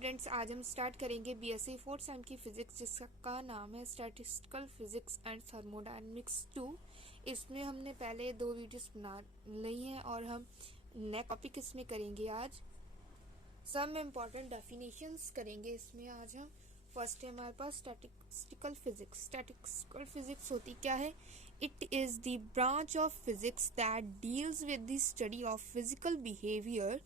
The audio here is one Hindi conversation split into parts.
स्टूडेंट्स, आज हम स्टार्ट करेंगे बीएससी फोर्थ सेम की फिजिक्स, जिसका नाम है स्टैटिस्टिकल फिजिक्स एंड थर्मोडायनेमिक्स 2। इसमें हमने पहले 2 वीडियोस बना ली हैं और हम नेक्स्ट टॉपिक इसमें करेंगे आज सम इम्पॉर्टेंट डेफिनेशंस करेंगे। इसमें आज हम फर्स्ट है हमारे पास स्टैटिस्टिकल फिजिक्स। स्टैटिस्टिकल फिजिक्स होती क्या है? It is the branch of physics that deals with the study of physical behaviour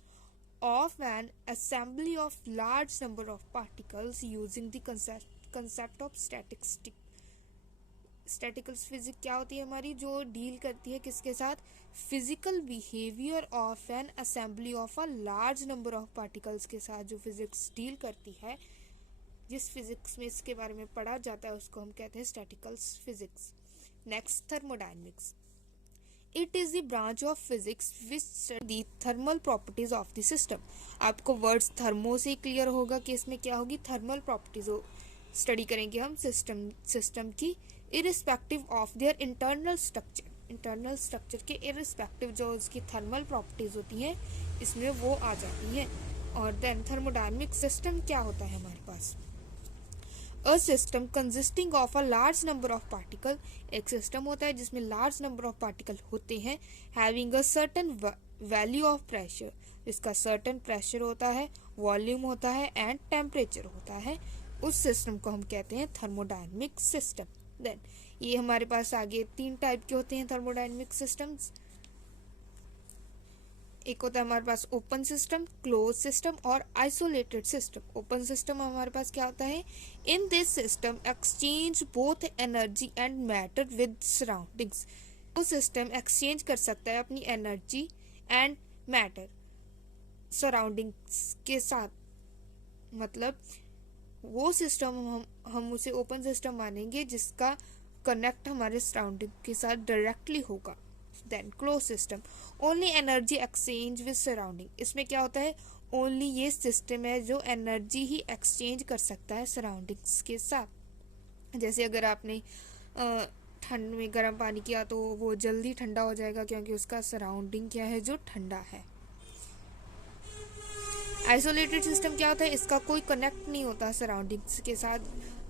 of an assembly of large number of particles using the concept of statistical physics। क्या होती है हमारी, जो डील करती है किसके साथ? Physical behaviour of N assembly of a large number of particles के साथ जो फिजिक्स डील करती है। जिस फिजिक्स में इसके बारे में पढ़ा जाता है उसको हम कहते हैं statistical physics. Next, thermodynamics. It is the branch of physics which study the thermal properties of the system. आपको वर्ड्स थर्मो से क्लियर होगा कि इसमें क्या होगी, थर्मल प्रॉपर्टीज स्टडी करेंगे हम सिस्टम की, irrespective of their internal structure के इरिस्पेक्टिव जो उसकी थर्मल प्रॉपर्टीज होती हैं इसमें वो आ जाती हैं। और देन थर्मोडायनेमिक सिस्टम क्या होता है हमारे पास? A system consisting of a large number of particle, एक सिस्टम होता है जिसमें लार्ज नंबर ऑफ पार्टिकल होते हैं, having a certain value of pressure, जिसका सर्टेन प्रेशर होता है, वॉल्यूम होता है एंड टेम्परेचर होता है। उस सिस्टम को हम कहते हैं थर्मोडायनेमिक सिस्टम। देन ये हमारे पास आगे 3 टाइप के होते हैं थर्मोडायनेमिक सिस्टम्स। एक होता है हमारे पास ओपन सिस्टम, क्लोज सिस्टम और आइसोलेटेड सिस्टम। ओपन सिस्टम हमारे पास क्या होता है? In this system exchange both energy and matter with surroundings. वो सिस्टम एक्सचेंज कर सकता है अपनी एनर्जी एंड मैटर सराउंडिंग्स के साथ। मतलब वो सिस्टम हम उसे ओपन सिस्टम मानेंगे जिसका कनेक्ट हमारे सराउंडिंग के साथ डायरेक्टली होगा। Then close system, only energy exchange with surrounding. इसमें क्या होता है? ओनली ये सिस्टम है जो एनर्जी ही एक्सचेंज कर सकता है सराउंडिंग्स के साथ। जैसे अगर आपने ठंड में गर्म पानी किया तो वो जल्दी ठंडा हो जाएगा क्योंकि उसका सराउंडिंग क्या है, जो ठंडा है। आइसोलेटेड सिस्टम क्या होता है? इसका कोई कनेक्ट नहीं होता सराउंडिंग्स के साथ।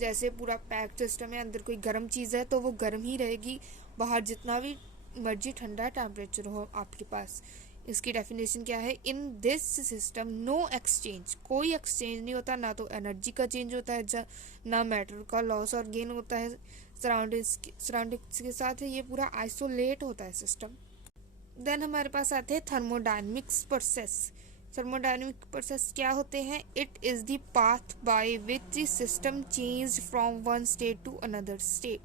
जैसे पूरा पैक्ड सिस्टम है, अंदर कोई गर्म चीज़ है तो वो गर्म ही रहेगी, बाहर जितना भी मर्जी ठंडा टेम्परेचर हो आपके पास। इसकी डेफिनेशन क्या है? In this system no exchange, कोई एक्सचेंज नहीं होता, ना तो एनर्जी का चेंज होता है, ना मैटर का लॉस और गेन होता है सराउंडिंग्स के साथ। ये पूरा आइसोलेट होता है सिस्टम। देन हमारे पास आते हैं थर्मोडायनेमिक्स प्रोसेस। थर्मोडायनेमिक प्रोसेस क्या होते हैं? It is the path by which the system change from one state to another state.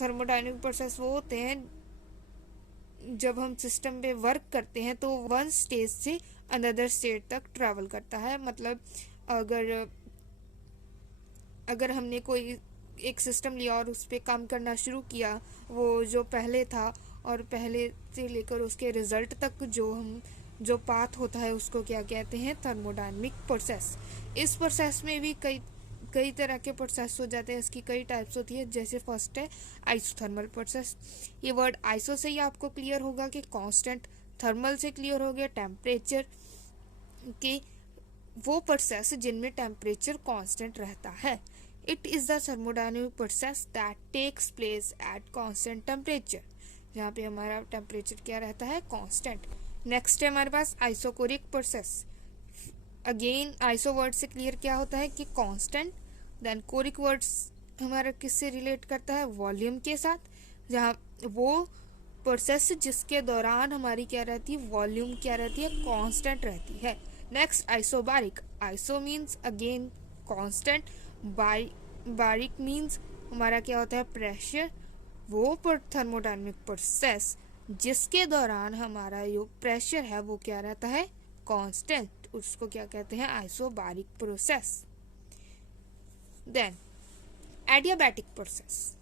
Thermodynamic process वो होते हैं जब हम सिस्टम पे वर्क करते हैं तो वन स्टेज से अनदर स्टेट तक ट्रैवल करता है। मतलब अगर हमने कोई एक सिस्टम लिया और उस पर काम करना शुरू किया, वो जो पहले था और पहले से लेकर उसके रिजल्ट तक जो पाथ होता है उसको क्या कहते हैं? Thermodynamic process. इस प्रोसेस में भी कई तरह के प्रोसेस हो जाते हैं, इसकी कई टाइप्स होती है। जैसे फर्स्ट है आइसोथर्मल प्रोसेस। ये वर्ड आइसो से ही आपको क्लियर होगा कि कांस्टेंट, थर्मल से क्लियर हो गया टेम्परेचर के वो प्रोसेस जिनमें टेम्परेचर कांस्टेंट रहता है। It is the thermodynamic process that takes place at constant temperature, जहाँ पे हमारा टेम्परेचर क्या रहता है? कांस्टेंट। नेक्स्ट है हमारे पास isochoric process. Again iso word से क्लियर क्या होता है कि कांस्टेंट। देन कोरिक वर्ड्स हमारा किससे रिलेट करता है? वॉल्यूम के साथ, जहाँ वो प्रोसेस जिसके दौरान हमारी क्या रहती है? वॉल्यूम क्या रहती है? कांस्टेंट रहती है। Next isobaric. Iso means again constant, baric means हमारा क्या होता है? प्रेशर। वो थर्मोडायनेमिक प्रोसेस जिसके दौरान हमारा जो प्रेशर है वो क्या रहता है? कांस्टेंट। उसको क्या कहते हैं? Isobaric process. Then adiabatic process.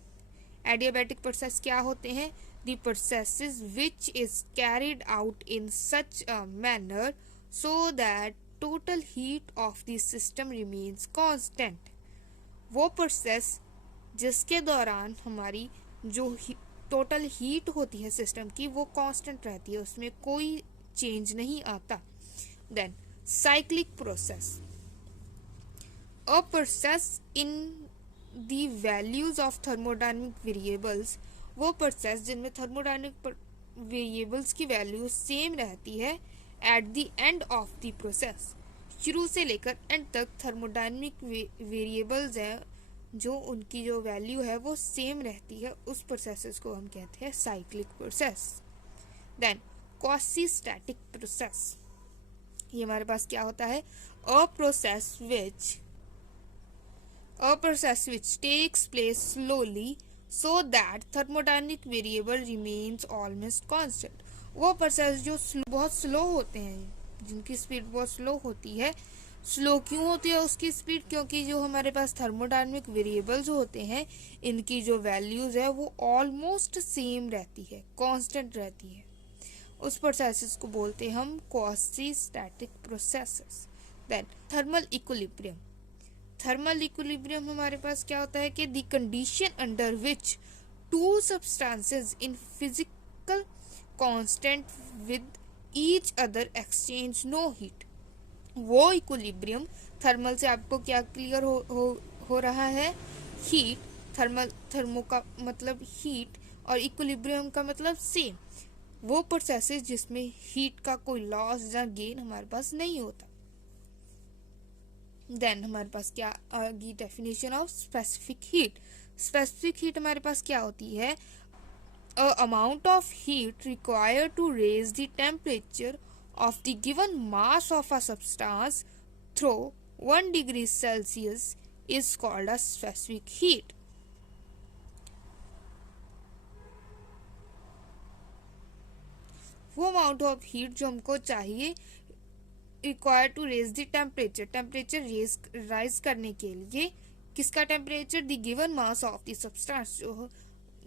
Adiabatic process क्या होते हैं? The processes which is carried out in such a manner so that total heat of the system remains constant. वो प्रोसेस जिसके दौरान हमारी जो टोटल हीट होती है सिस्टम की वो कांस्टेंट रहती है, उसमें कोई चेंज नहीं आता। Then cyclic process, a process in the values of thermodynamic variables, वो प्रोसेस जिनमें थर्मोडायनेमिक वेरिएबल्स की वैल्यू सेम रहती है at the end of the process, शुरू से लेकर एंड तक थर्मोडायनेमिक वेरिएबल्स हैं जो उनकी जो वैल्यू है वो सेम रहती है, उस प्रोसेस को हम कहते हैं cyclic process. Then quasi static process, ये हमारे पास क्या होता है, a process which takes place slowly so that thermodynamic variable remains almost constant, वो प्रोसेस जो बहुत स्लो होते हैं, जिनकी स्पीड बहुत स्लो होती है। स्लो क्यों होती है उसकी स्पीड, क्योंकि जो हमारे पास थर्मोडायनेमिक वेरिएबल्स होते हैं इनकी जो वैल्यूज है वो ऑलमोस्ट सेम रहती है, कांस्टेंट रहती है, उस प्रोसेसेस को बोलते हैं हम quasi static processes. Then thermal equilibrium, thermal equilibrium हमारे पास क्या होता है कि the condition under which two substances in physical constant with each other exchange no heat, वो इक्विलिब्रियम, थर्मल से आपको क्या क्लियर हो रहा है, हीट, थर्मो का मतलब हीट और इक्विलिब्रियम का मतलब सेम, वो प्रोसेसेस जिसमें हीट का कोई लॉस या गेन हमारे पास नहीं होता। देन हमारे पास क्या आ गई definition of specific heat. Specific heat हमारे पास क्या होती है, a amount of heat required to raise the temperature of the given mass of a substance through 1 degree Celsius is called a specific heat. वो अमाउंट ऑफ हीट जो हमको चाहिए require to raise the temperature, temperature rise करने के लिए किसका temperature, the given mass of the substance,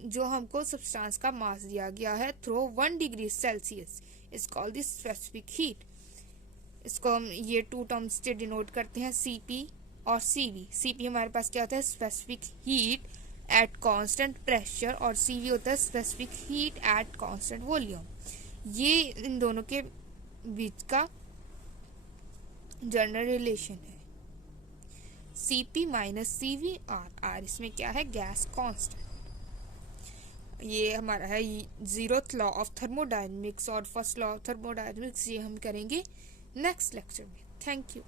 जो हमको सब्सटेंस का मास दिया गया है through 1 degree Celsius is called the specific heat. इसको हम ये टू टर्म्स से डिनोट करते हैं, सीपी और सीवी। सीपी हमारे पास क्या होता है, specific heat at constant pressure, और सीवी होता है specific heat at constant volume. ये इन दोनों के बीच का जनरल रिलेशन है, सीपी माइनस सीवी आर इसमें क्या है, गैस कांस्टेंट। ये हमारा है 0th लॉ ऑफ थर्मोडायनेमिक्स और फर्स्ट लॉ ऑफ थर्मोडायनेमिक्स, ये हम करेंगे नेक्स्ट लेक्चर में। Thank you.